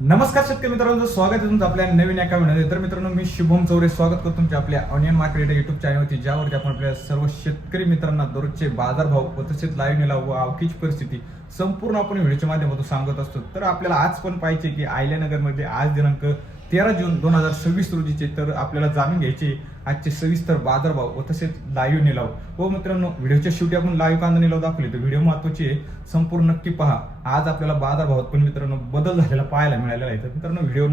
नमस्कार शेतकरी मित्रांनो, स्वागत आहे तुमचं आपल्या नवीन एका व्हिडिओमध्ये. तर मित्रांनो, मी शुभम चौरे स्वागत करतो तुमच्या आपल्या ऑनियन मार्केट युट्यूब चॅनलवरती, ज्यावरती आपण आपल्या सर्व शेतकरी मित्रांना दररोजचे बाजारभाव व तसेच लाईव्ह निलाव व आवकीची परिस्थिती संपूर्ण आपण व्हिडिओच्या माध्यमातून सांगत असतो. तर आपल्याला आज पण पाहिजे की आयल्यानगरमध्ये आज दिनांक 13 जून 2026 रोजीचे तर आपल्याला जाणून घ्यायचे आजचे सविस्तर बाजारभाव व तसेच लाईव्ह निलाव. व मित्रांनो, व्हिडिओच्या शेवटी आपण लाईव्ह कांदा निलाव दाखवले तर व्हिडिओ महत्वाची आहे, संपूर्ण नक्की पहा. आज आपल्याला बाजारभावात पण मित्रांनो बदल झालेला पाहायला मिळालेला आहे. तर मित्रांनो, व्हिडिओ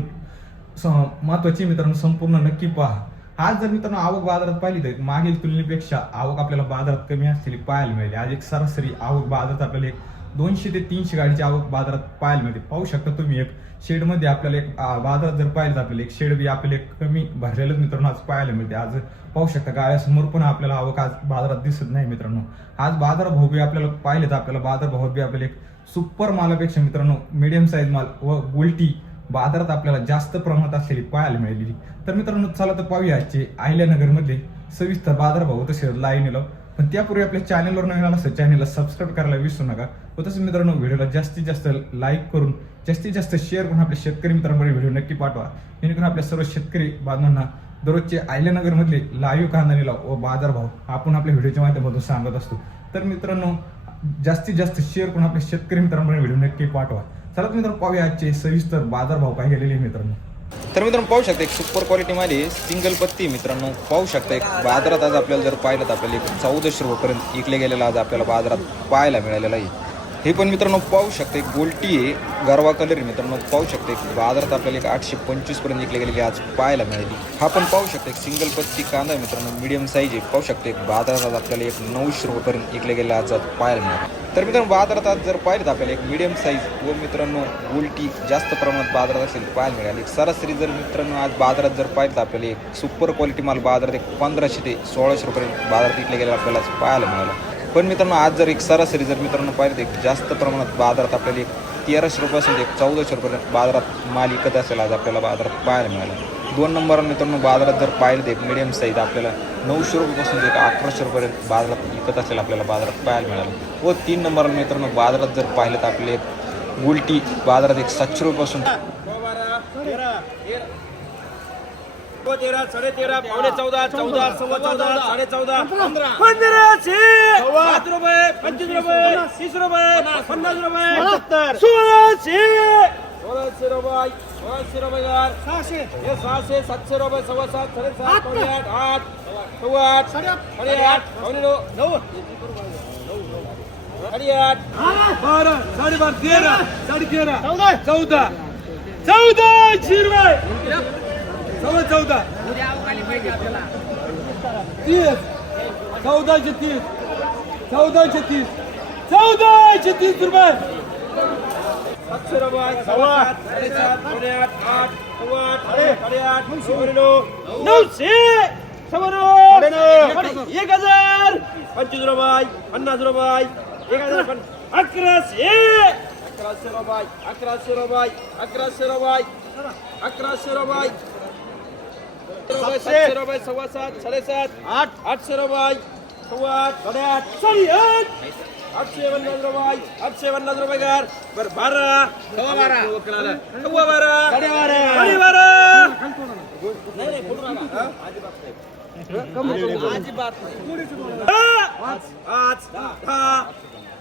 महत्वाची मित्रांनो संपूर्ण नक्की पहा. आज जर मित्रांनो आवक बाजारात पाहिली तर मागील तुलनेपेक्षा आवक आपल्याला बाजारात कमी असलेली पाहायला मिळाली. आज एक सरासरी आवक बाजारात आपल्याला एक 200 ते 300 गाडीची आवक बाजारात पाहायला मिळते. पाहू शकता तुम्ही, एक शेडमध्ये आपल्याला एक बाजारात जर पाहिलं तर आपल्याला एक शेड बी आपल्याला एक कमी भरलेलं मित्रांनो आज पाहायला मिळते. आज पाहू शकता गाड्यासमोर पण आपल्याला आवक आज बाजारात दिसत नाही मित्रांनो. आज बाजारभाव बी आपल्याला पाहिले तर आपल्याला बाजारभावात बी आपल्याला एक सुपर मालापेक्षा मित्रांनो मीडियम साईज माल व गोल्टी बाजारात आपल्याला जास्त प्रमाणात असलेली पाहायला मिळालेली. तर मित्रांनो, चला तर पाहूया आजचे अहिल्यानगरमधले सविस्तर बाजारभाव तसे लाईव्ह निलाव. पण त्यापूर्वी आपल्या चॅनलवर नवीन आला असेल चॅनलला सबस्क्राईब करायला विसरू नका. व तसंच मित्रांनो, व्हिडिओला जास्तीत जास्त लाईक करून जास्तीत जास्त शेअर करून आपल्या शेतकरी मित्रांकडे व्हिडिओ नक्की पाठवा, जेणेकरून आपल्या सर्व शेतकरी बांधवांना दररोजचे अहिल्यानगरमधले लाईव्ह कांदा निलाव व बाजारभाव आपण आपल्या व्हिडिओच्या माध्यमातून सांगत असतो. तर मित्रांनो, जास्तीत जास्त शेअर करून आपल्या शेतकरी मित्रांकडे व्हिडिओ नक्की पाठवा. चला मित्रांनो, पाहूया आजचे सविस्तर बाजारभाव काय गेलेले मित्रांनो. तर मित्रांनो, पाहू शकता एक सुपर क्वालिटीमध्ये सिंगल पत्ती मित्रांनो पाहू शकता. एक बाजारात आज आपल्याला जर पाहिलं तर आपल्याला 1400 रुपयापर्यंत विकले गेलेला आज आपल्याला बाजारात पाहायला मिळालेला आहे. हे पण मित्रांनो पाहू शकता एक गोल्टी आहे, गरवा कलर मित्रांनो पाहू शकता. एक बाजारात आपल्याला एक 825 पर्यंत विकले गेलेली आज पाहायला मिळाली. हा पण पाहू शकता एक सिंगल पत्ती कांदा आहे मित्रांनो, मीडियम साईज आहे. पाहू शकता एक बाजारात आज आपल्याला एक 900 रुपयापर्यंत विकले गेले आज पाहायला मिळाले. तर मित्रांनो, बाजारात आज जर पाहिलं तर आपल्याला एक मीडियम साईज व मित्रांनो गोल्टी जास्त प्रमाणात बाजारात असेल पाहायला मिळाली. सरासरी जर मित्रांनो आज बाजारात जर पाहिलं तर आपल्याला एक सुपर क्वालिटी माल बाजारात एक 1500 ते 1600 रुपयापर्यंत बाजारात विकले गेले आपल्याला पाहायला मिळालं. पण मित्रांनो, आज जर एक सरासरी जर मित्रांनो पाहिलं तर एक जास्त प्रमाणात बाजारात आपल्याला एक 1300 रुपयापासून एक 1400 रुपयापर्यंत बाजारात माल विकत असेल आज आपल्याला बाजारात पाहायला मिळाला. 2 नंबर मित्रांनो बाजारात जर पाहिलं तर एक मीडियम साईज आपल्याला 900 रुपयापासून एक 1100 रुपयापर्यंत बाजारात विकत असेल आपल्याला बाजारात पाहायला मिळालं. व 3 नंबर मित्रांनो बाजारात जर पाहिलं तर आपले एक गुलटी बाजारात एक 700 रुपयापासून 13, 13.5, पावणे 14, 14, सव्वा 14, 14.5, 1500, 5 रुपये, 25 रुपये, 30 रुपये, 50 रुपये, 1600, 1600 रुपये, 1600 रुपये, 600, हे 600, 700 रुपये, 7.5, 7.5, 8, 8, 8, 8, 9, 9, 8, 12, 12.5, 13, 13, 14, 14, 14, 14, 30, 1430, 1430, 1430 रुपये, 700 रुपये, 7, 7, 8, 8, 8, 900, 1000, 25 रुपये, 50 रुपये, 1000, 1100, 1100 रुपये, 1100 रुपये, 1100 रुपये, 1100 रुपये, 700 रुपये, 7.5, 7.5, 800 रुपये, 8.5, 8, 850 रुपये, 850 रुपये कर बर 12, 12, 12,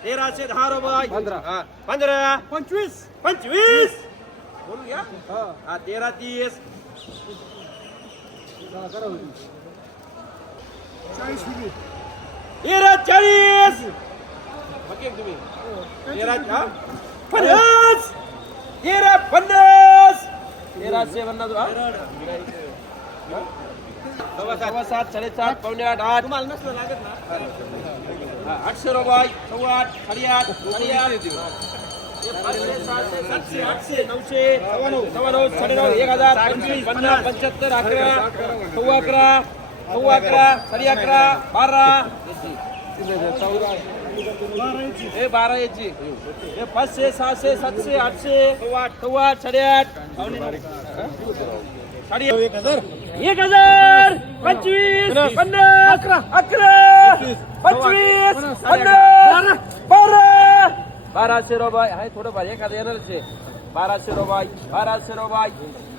1310 रुपये, 15, 25, 25 बोलू घ्या. 13, 30, 40, ओके तुम्ही 13, 50, 1350, 7, 7.5, पावणे 8, तुम्हाला नसलं लागत ना. 800 रुपये, 8, 8, 500, 600, 700, 800, 900, 999, 999, 1000, 25, 50, 75, 11, 11, 11, 11, 12, 12 याची 500, 600, 700, 800, 8, 8, 8.5, 1000, 25, 50, 11, 25, 50, 12, 1200 रुपये आहे. थोडंफार एखादं येणारच आहे. 1200 रुपये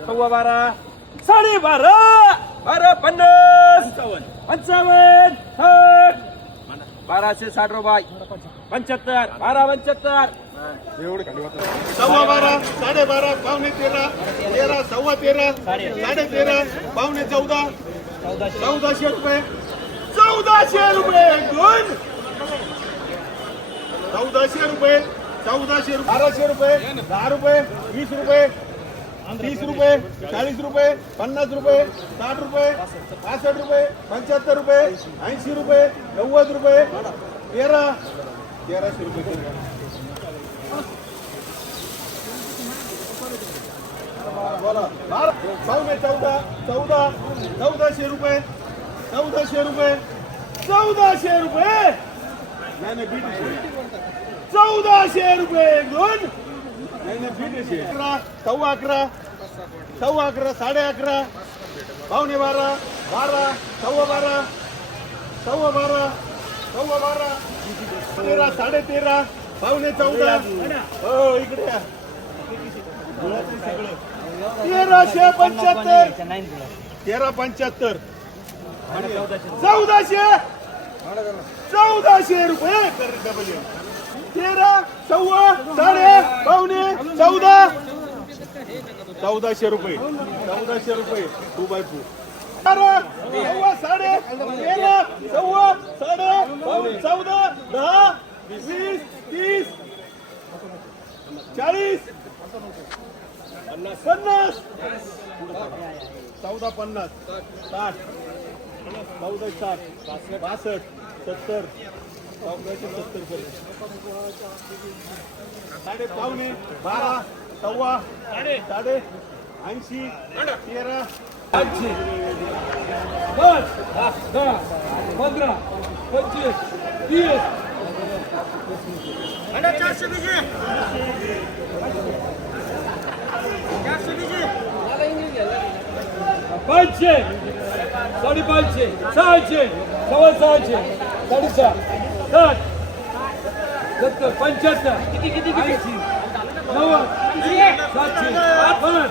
12.5 12.5 12.50 55 1260 रुपये 75 12.75 सव्वा 12 12.5 पावणे 13 13 सव्वा 13 13.5 पावणे 14 1400 रुपये 1400 रुपये दोन 1400 रुपये 1400 1200 रुपये 10 रुपये 20 रुपये 30 रुपये 40 रुपये 50 रुपये 60 रुपये 65 रुपये 75 रुपये 80 रुपये 90 रुपये 1300 रुपये पावणे 14 1400 रुपये 1400 रुपये 1400 रुपये नाही नाही 1400 रुपये दोन नाही नाही 11 सव्वा 11 साडे 11 पावणे 12 12 सव्वा 12 13 साडे 13 पावणे 14 हो इकडे या 1375 1375 1400 रुपये 13 सव्वा साडे पावणे 1400 रुपये 2 बाय 2 सव्वा साडे 13 सव्वा साडे पावणे 14 10 20 30 40 50 1450 60 1460 62 70 1470 साडे पावणे 12 सव्वा साडे 80 13 5 10 15 25 30 500 550 600 सव्वा 600 साडेसहा 60 70 75 किती 80 90 700 5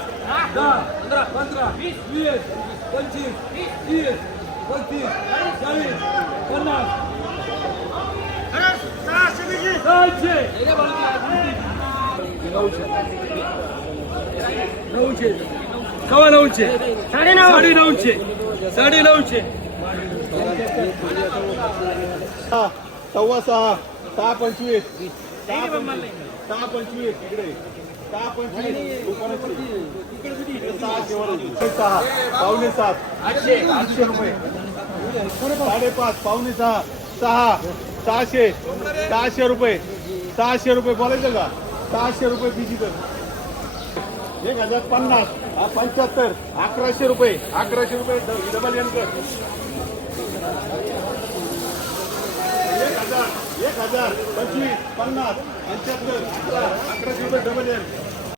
10 15 20 25 30 35 40 50 600 900 सव्वा 900 साडे 900 सव्वा 6 625 625 इकडे 625 पावणे 7 800 रुपये 5.5 पावणे 6 600 रुपये 600 रुपये बोलायचं का 600 रुपये डिजिटल 1050 75 1100 रुपये डबल एनकर 1000 25 50 75 1100 रुपये डबल एन